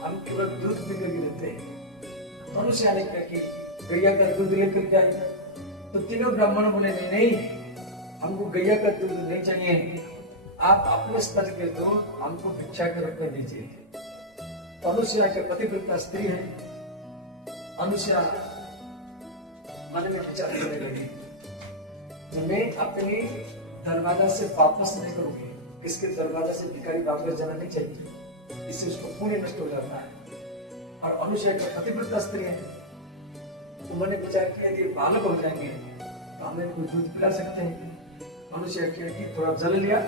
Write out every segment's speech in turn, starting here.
हम केवल दूध पी करके देते हैं। मनुष्य ने कहा कि गैया का दूध लेकर के आए, तो तीनों ब्राह्मण बोले नहीं नहीं, हमको गैया का दूध नहीं चाहिए, आप अपने स्तर के तो हमको भिक्षा के रूप में दीजिए। तो अनुसुईया के पतिव्रता स्त्री है। अनुसुईया मन में विचार करने लगी, मैं अपने दरवाजा से वापस नहीं करूंगी, किसके दरवाजा से भिखारी वापस जाना नहीं चाहिए, इससे उसको पुण्य नष्ट हो जाता है। और अनुसुईया के पतिव्रता स्त्री है, उन्होंने विचार किया यदि बालक हो जाएंगे तो हमें कुछ दूध पिला सकते हैं। अनुसुईया की थोड़ा जल लिया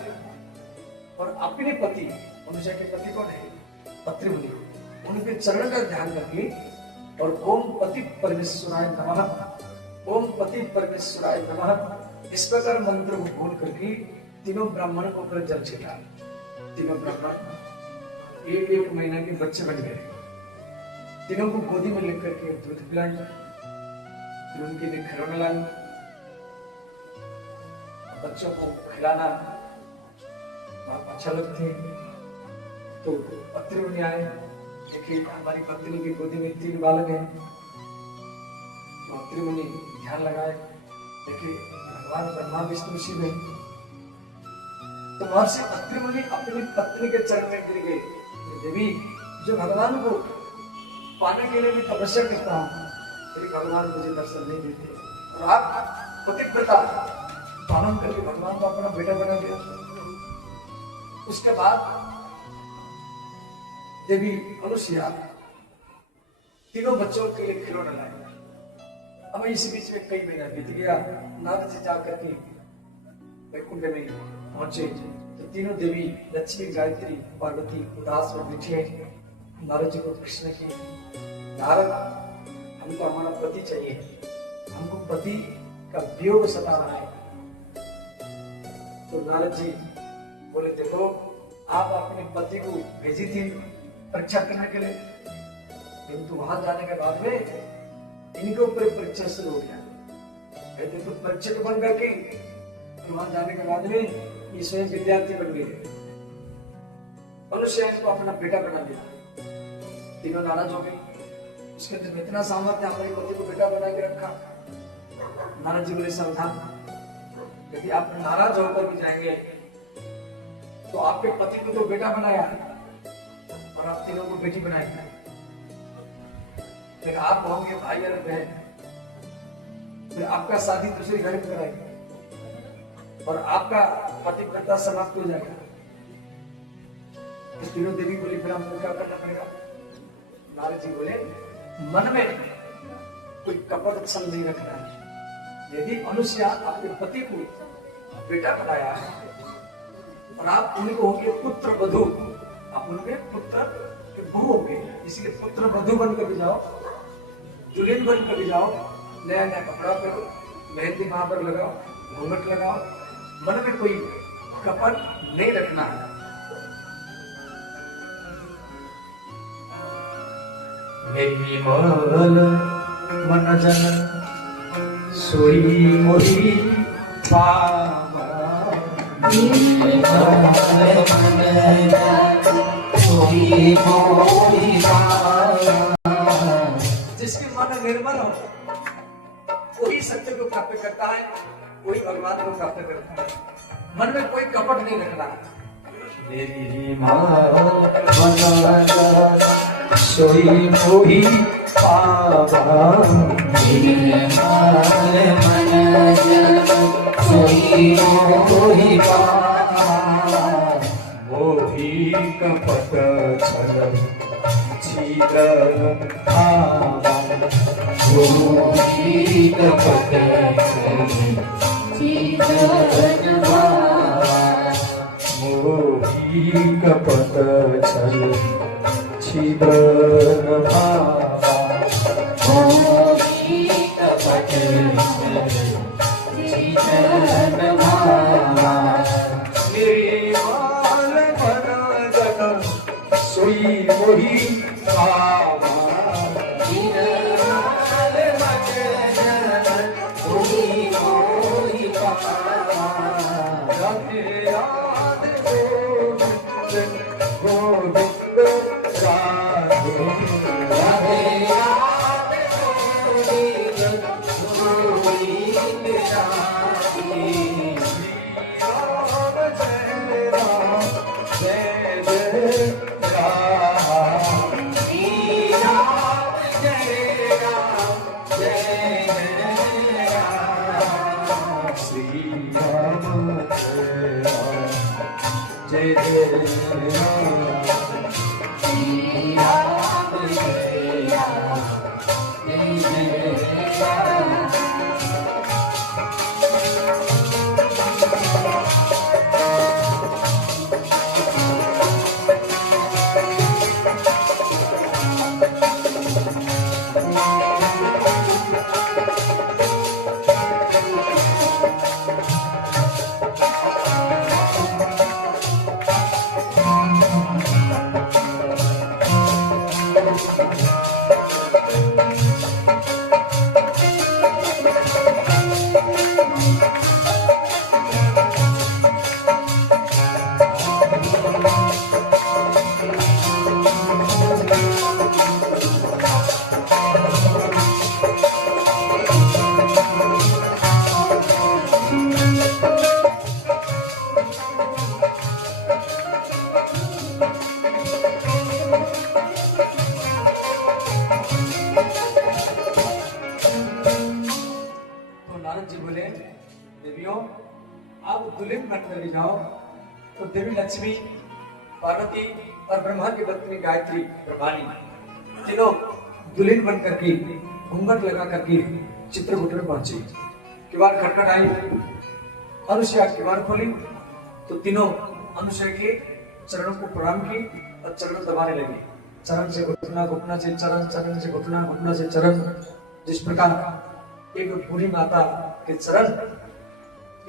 और अपने पति, अनुसुईया के पति कौन है? अत्रिमुनि, उनके चरण का ध्यान करके और ओम पति परमेश्वराय नमः, ओम पति परमेश्वराय नमः, इस प्रकार मंत्र को बोल करके तीनों ब्राह्मणों को ऊपर जल छिटा। तीनों ब्राह्मण एक एक महीना के बच्चे बन गए। तीनों को गोदी में लेकर के दूध पिलाई, फिर उनके लिए खिलौने लाई। बच्चों को खिलाना बहुत अच्छा लगते हैं। तो अत्रिमुनि आए, देखिए हमारी पत्नी की गोदी में 3 बालक हैं। तो अत्रिमुनि ध्यान लगाए, देखिए भगवान ब्रह्मा विष्णु शिव है। तो महर्षि अत्रिमुनि अपनी पत्नी के चरण में गिर गए, देवी जो भगवान को पाने के लिए भी तपस्या करता हूँ, फिर भगवान मुझे दर्शन नहीं देते, और आप पतिव्रता पालन करके भगवान को अपना बेटा बना दिया। उसके बाद देवी अनुसुईया तीनों बच्चों के लिए खिलौने लाई। अब इसी बीच में कई महीना बीत गया। नारद जी जाकर के वैकुंठ में पहुंचे तो तीनों देवी लक्ष्मी, गायत्री, पार्वती उदास में बैठे। नारद जी को प्रश्न किए, नारद हमको हमारा पति चाहिए, हमको पति का वियोग सता रहा है। तो नारद जी बोले, देखो आप अपने पति को भेजी थी परीक्षा करने के लिए, किंतु वहां जाने के बाद में इनके ऊपर परीक्षा शुरू हो गया। कहते तो परीक्षक बन करके वहां जाने के बाद में ये स्वयं विद्यार्थी बन गए। अनुसुईया को अपना बेटा बना लिया। तीनों नाराज हो गए, उसके अंदर इतना सामर्थ्य, हमारे पति को बेटा बना के रखा। नारद जी बोले, सावधान, यदि आप नाराज होकर भी जाएंगे तो आपके पति को तो बेटा बनाया और आप तीनों को बेटी बनाएंगे, फिर आप होंगे भाई और बहन, फिर आपका शादी दूसरे घर में कराएंगे और आपका पतिव्रता समाप्त हो जाएगा। तो तीनों देवी बोली, फिर हमको क्या करना पड़ेगा? नारद जी बोले, मन में कोई कपट छल नहीं रखना है। यदि अनुसुईया अपने पति को बेटा बनाया है और आप उनको होंगे पुत्र वधू, आप उनके पुत्र के बहू होंगे, इसलिए पुत्र वधू बनकर भी जाओ, दुल्हन बनकर भी जाओ, नया नया कपड़ा पहनो, मेहंदी वहां पर लगाओ, घूंघट लगाओ, मन में कोई कपट नहीं रखना है। निर्मल मन जन सोई मोही पावा, निर्मल मन जन सोई मोही पावा। जिसके मन निर्मल हो वही सत्य को प्राप्त करता है, वही भगवान को प्राप्त करता है। मन में कोई कपट नहीं रखना है। सोई मोही पावा, सोई मोही पावा, मोही कपट छल छीदर भावा, मोही कपट छल छीदर भावा, मोही कपट छल छिद्र भावा, मोही कपट छिद्र भावा। निर्मल मन जन सोई मोही पावा, निर्मल मन जन सोई मोही पावा। राधे राधे गोविंद गोविंद राधे। देवियों आप दुल्हन बनकर जाओ। तो देवी लक्ष्मी, पार्वती और ब्रह्मा की पत्नी गायत्री ब्रह्मानी तीनों दुल्हन बनकर के घूंघट लगा करके चित्रकूट में पहुंची। किवाड़ खटखटाई, अनुसुईया किवाड़ खोली तो तीनों अनुसुईया के चरणों को प्रणाम की और चरण दबाने लगी। चरण से घुटना, घुटना से चरण, चरण से घुटना, घुटना से चरण। जिस प्रकार एक बूढ़ी माता के चरण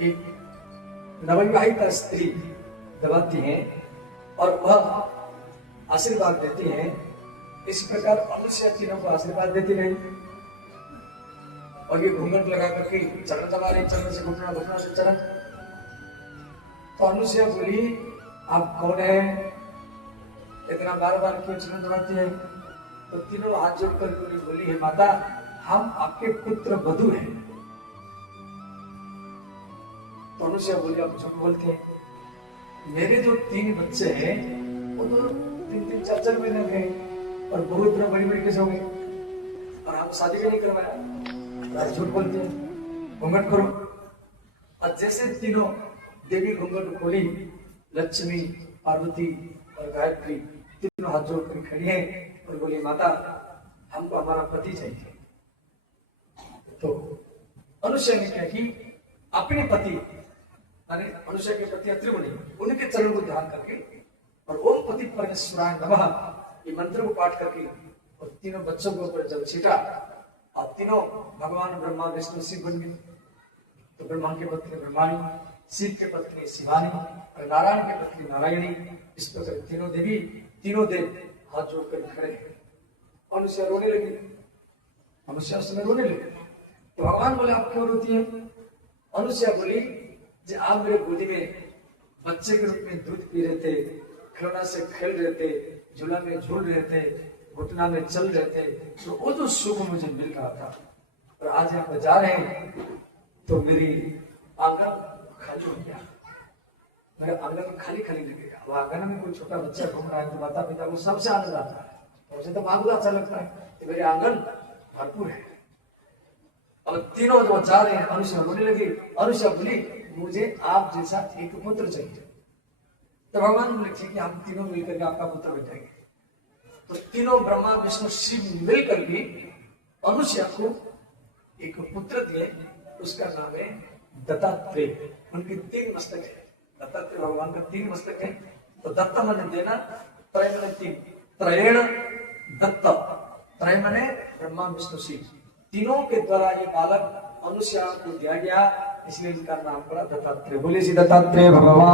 एक नवविवाहिता स्त्री दबाती है और वह आशीर्वाद देती है, इस प्रकार अनुसुईया तीनों को आशीर्वाद देती रही। और ये घूंघट लगा करके चरण दबा रही, चरण से घुटना, घुटना से चरण। तो अनुसुईया बोली, आप कौन है, इतना बार बार क्यों चरण दबाती है? तो तीनों हाथ जोड़कर बोली, है माता, हम आपके पुत्र वधू हैं। तो अनुसुईया बोली, आप झूठ बोलते हैं, मेरे जो 3 बच्चे हैं वो तो 3-3, 4-4 महीने के और बहू इतना बड़ी कैसे हो गई और हम शादी भी नहीं करवाया। आप झूठ बोलते हैं, घूंघट करो। और जैसे तीनों देवी घूंघट खोली, लक्ष्मी, पार्वती और गायत्री तीनों हाथ जोड़कर खड़ी है और बोली, माता, हमको हमारा पति चाहिए। तो अनुसुईया ने क्या की, अपने पति माने अनुसुईया के पति अत्रिमुनि, उनके चरण को ध्यान करके और ओम पति परमेश्वराय नमः ये मंत्र को पाठ करके और तीनों बच्चों के ऊपर जल छीटा और तीनों भगवान ब्रह्मा विष्णु शिव बन गए। तो ब्रह्मा की पत्नी ब्रह्माणी, शिव के पत्नी शिवानी और नारायण की पत्नी नारायणी। इस प्रकार तीनों देवी, तीनों देव हाथ जोड़कर खड़े हैं। अनुसुईया रोने लगी, अनुसुईया उसमें रोने लगी। तो भगवान बोले, आप क्यों रोती है? अनुसुईया बोली, जो आप मेरे गोदी में बच्चे के रूप में दूध पी रहे थे, खिलौना से खेल रहे थे, झूला में झूल रहे थे, घुटना में चल रहे थे, तो वो जो सुख मुझे मिल रहा था, और आज यहाँ पर जा रहे हैं तो मेरी आंगन खाली हो गया, मेरे आंगन खाली खाली लगेगा। वो आंगन में कोई छोटा बच्चा घूम रहा है तो माता पिता को सबसे आनंद आता है, मुझे तो बहुत अच्छा लगता है कि मेरे आंगन भरपूर है। और तीनों जो जा रहे हैं, अनुसुईया बोलने लगी, अनुसुईया बोली, मुझे आप जैसा एक पुत्र चाहिए। तो भगवान बोले, ठीक है, हम तीनों मिलकर के आपका पुत्र बैठेंगे। तो तीनों ब्रह्मा विष्णु शिव मिलकर भी अनुसुईया को एक पुत्र दिए, उसका नाम है दत्तात्रेय। उनकी 3 मस्तक है, दत्तात्रेय भगवान का 3 मस्तक है। तो दत्त माने देना, त्रय माने 3, त्रयेण दत्त, त्रय माने ब्रह्मा विष्णु शिव, तीनों के द्वारा ये बालक अनुसुईया को दिया गया, इसलिए इनका नाम पड़ा दत्तात्रेय। बोले श्री दत्तात्रेय भगवान।